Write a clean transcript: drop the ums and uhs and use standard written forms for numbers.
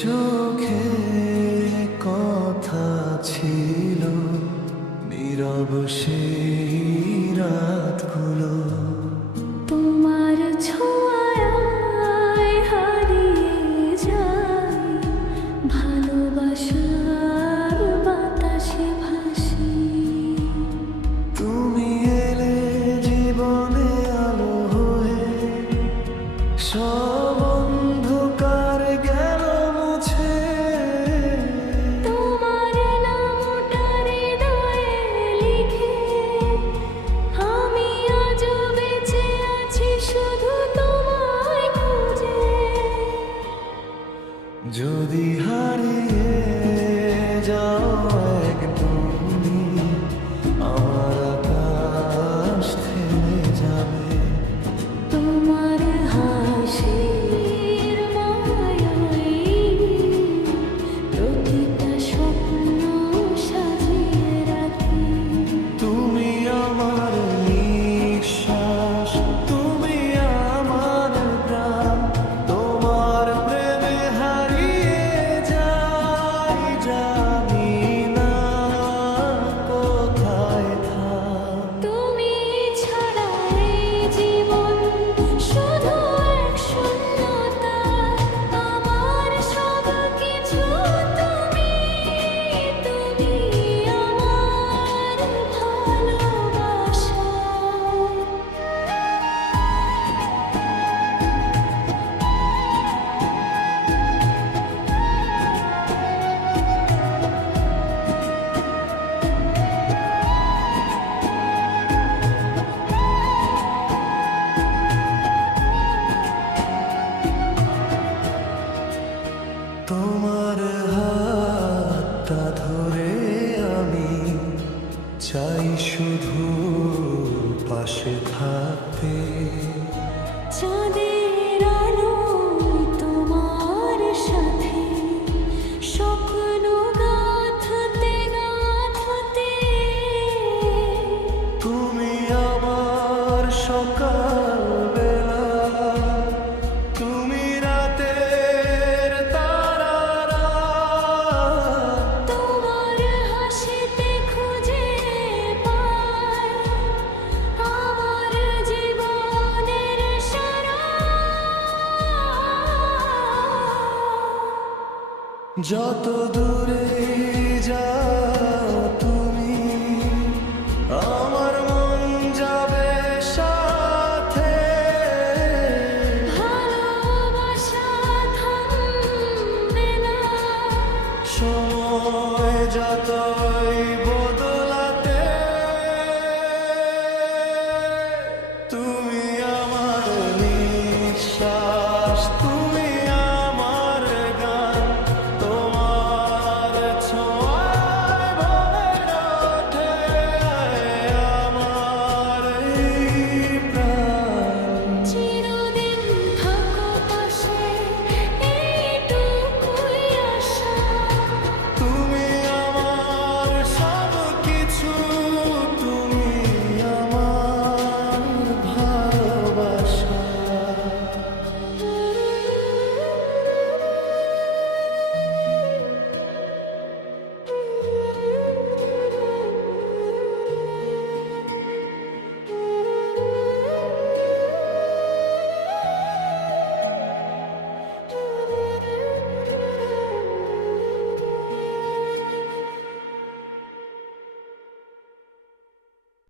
চোখে কথা ছিল, নীরব সেই রাতগুলো। তোমার ছোঁয়ায় হারিয়ে যায় ভালোবাসার বাতাসে ভাসি। তুমি এলে জীবনে আলো হয়ে, সব অন্ধকার গেল মুছে। তোমার নামটা হৃদয়ে লিখে আমি আজও বেঁচে আছি শুধু তোমায় খুঁজে। যদি হারিয়ে যাও একদমই, আমার আকাশ থেমে যাবে। তোমার হাসির মায়ায় প্রতিটা স্বপ্ন সাজিয়ে রাখি। তুমি আমার নিঃশ্বাস, তুমি আমার প্রাণ। তোমার প্রেমে হারিয়ে যাই, জানি না কোথায় থাম। তুমি ছাড়া এই জীবন শুধু এক শূন্যতা। আমার সব কিছু তুমি, তুমি আমার ভালোবাসা। তোমার হাতটা ধরে আমি চাই শুধু পাশে থাকতে। চাঁদের আলো তোমার সাথে স্বপ্ন গাঁথতে গাঁথতে। তুমি আমার সকাল বেলা, তুমি রাতের তারা। তোমার হাসিতে খুঁজে পাই আমার জীবনের সারা। যত দূরে